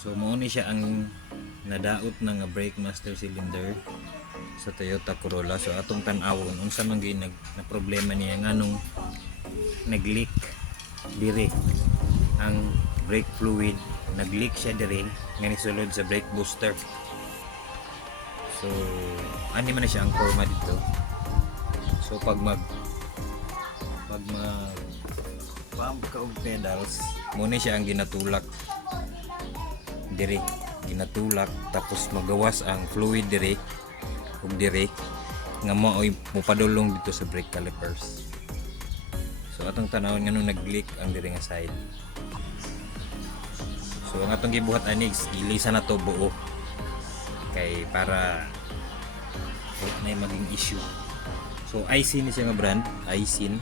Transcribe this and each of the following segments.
So mao ni siya ang nadaot na nga brake master cylinder sa Toyota Corolla. So atong tan-awon unsa man gyud na problema niya nganong nag-leak dire ang brake fluid, nag-leak siya dire nga nisulod sa brake booster. So ani man na siya ang forma dito. So pag mag pump ka og pedals, muna siya ang ginatulak dire, ginatulak tapos magawas ang fluid dire ug dire nga maoy mupadulong dito sa brake calipers. So atong tanawon nganong nag-leak ang dire nga side. So ang atong gibuhat ani ilisa na to buo kay para na maging issue. So Aisin ni siya nga brand, Aisin.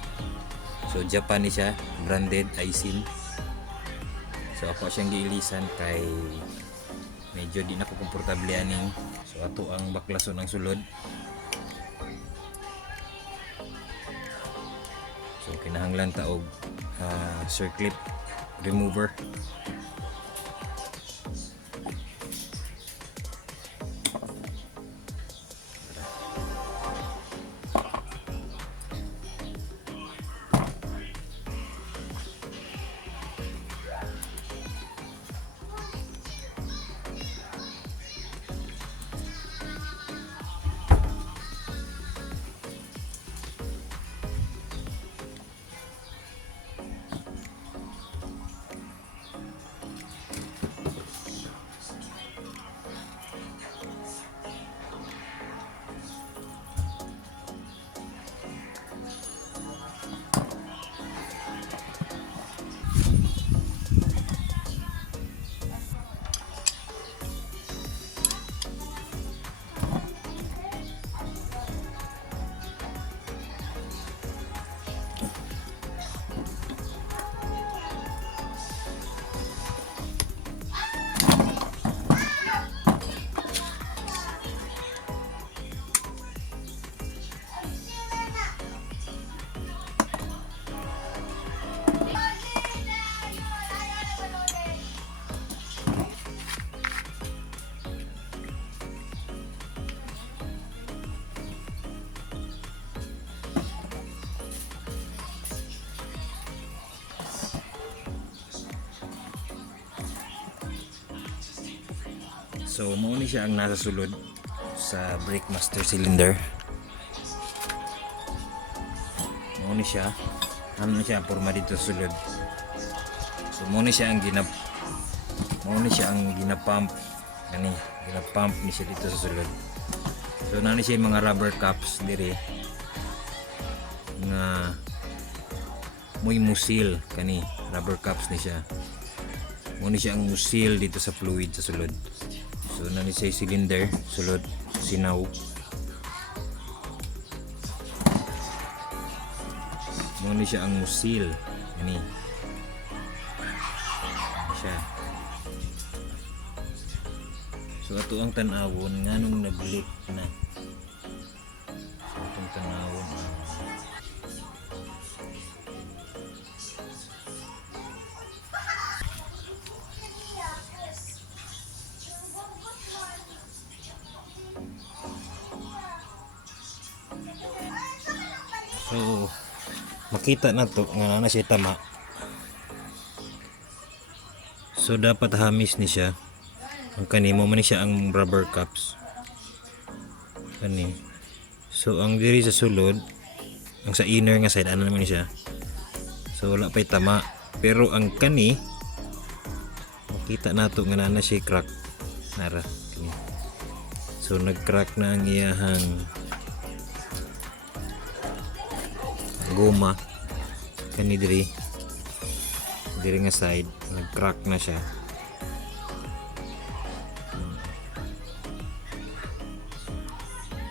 So Japan ni siya, branded Aisin. So ako siyang giilisan kay medyo di na ko komportable aning. So ato ang baklason ng sulod. So kinahanglan ta og circlip remover. So mao ni siya ang nasa sulod sa brake master cylinder. Mao ni siya, ano na siya ang porma dito sa sulod. So mao ni siya ang ginapump ani, ginapump ni siya dito sa sulod. So nani siya yung mga rubber cups dire nga muy musil kani, rubber cups ni siya. Mao ni siya ang musil dito sa fluid sa sulod. So nani siya cylinder sulod sinaw. Mo ni siya ang musil ani siya. So ato ang tan-awon nganong nag-leak na. So atong tan-awon so makita na to nga na siya tama. So dapat hamis ni siya ang kanimo man ni siya ang rubber cups kani. So ang diri sa sulod ang sa inner nga side ano naman ni siya, so wala pa'y tama, pero ang kani makita nato nga na siya crack nara kani. So nag crack na ang iyahang goma kani diri nga side, nag-crack na siya.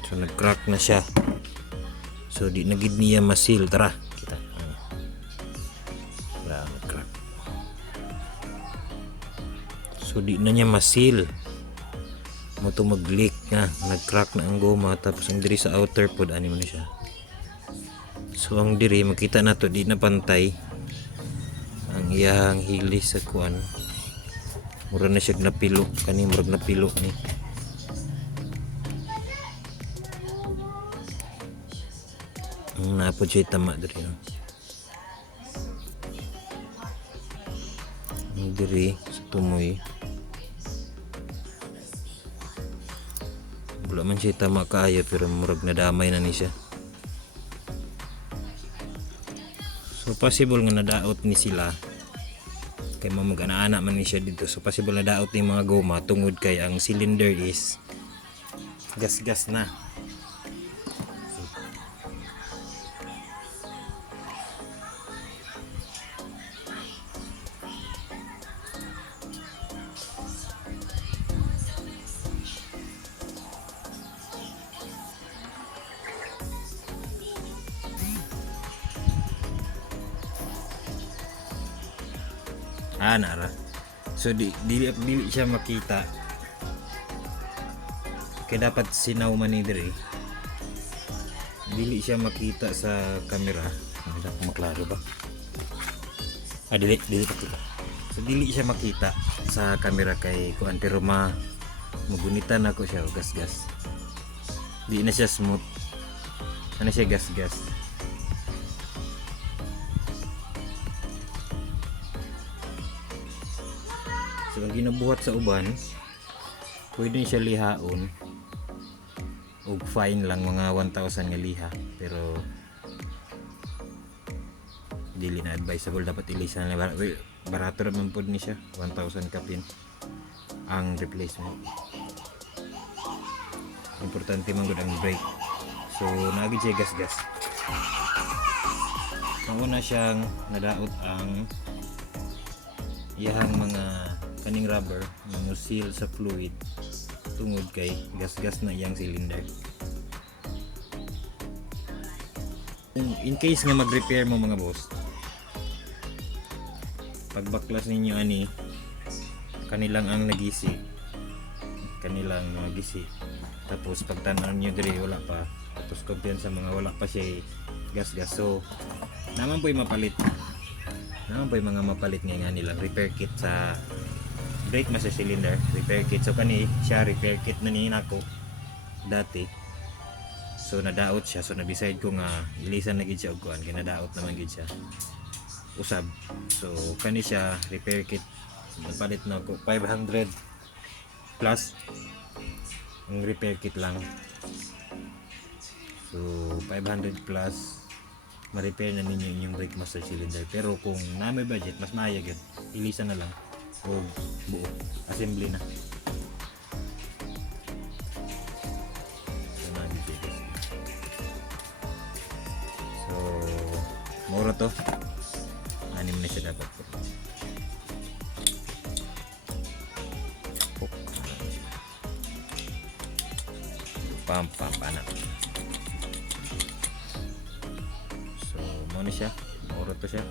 So nag-crack na siya. So di na gid niya masil, tara kita. Wala nag-crack. So di na niya masil. Mo to mag-leak na, nag-crack na ang goma tapos ang diri sa outer pod ani man siya. So ang diri makita nato di na pantay ang iyang hilis sa kuan. Mura na siya napilo. Kani murag napilo ni. Napod siya tama diri. Diri sa tumoy. Wala man siya tama kaayo pero murag nadamay na ni siya. So possible nga nadaot ni sila. Kay mamag-ana-ana man ni siya dito. So possible nadaot ni mga goma tungod kay ang cylinder is gas-gas na. Nara. So dili siya makita. Kaya dapat sinaw man ni diri. Dili siya makita sa camera. Hindi ko maklaro ba? Dili makita. So dili siya makita sa camera kay kuan pero magunitan ako siya gas-gas. Di na siya smooth. Ano siya gas-gas. So ang ginabuhat sa uban, pwede siya lihaon og fine lang mga 1,000 nga liha pero dili na advisable dapat ilisan na barato naman pod ni siya 1,000 kapin ang replacement. Importante man gud ang brake. So naagid siya gas-gas. Mauna siyang nadaot ang iyang mga kaning rubber nga seal sa fluid tungod kay gas-gas na iyang cylinder. In case nga mag-repair mo mga boss, pagbaklas ninyo ani kanilang ang nagisi, kanilang mga gisi, tapos pagtan-aw niyo diri wala pa, tapos kumpiyan sa mga wala pa siya gas-gas. So naman po yung mapalit, naman po yung mga mapalit nga nilang repair kit sa brake master cylinder, repair kit. So kani siya repair kit na ni nako dati. So nadaot siya, so na-decide ko nga ilisan na gid siya og kuan kay nadaot naman gid siya usab. So kani siya repair kit, napalit na ko 500 plus ang repair kit lang. So 500 plus ma-repair na ninyo inyong brake master cylinder. Pero kung na may budget, mas maaya gyud ilisan na lang o buo assembly na. So mura to, anim na siya dapat po. Pam anak. So mo ni siya, mura to siya.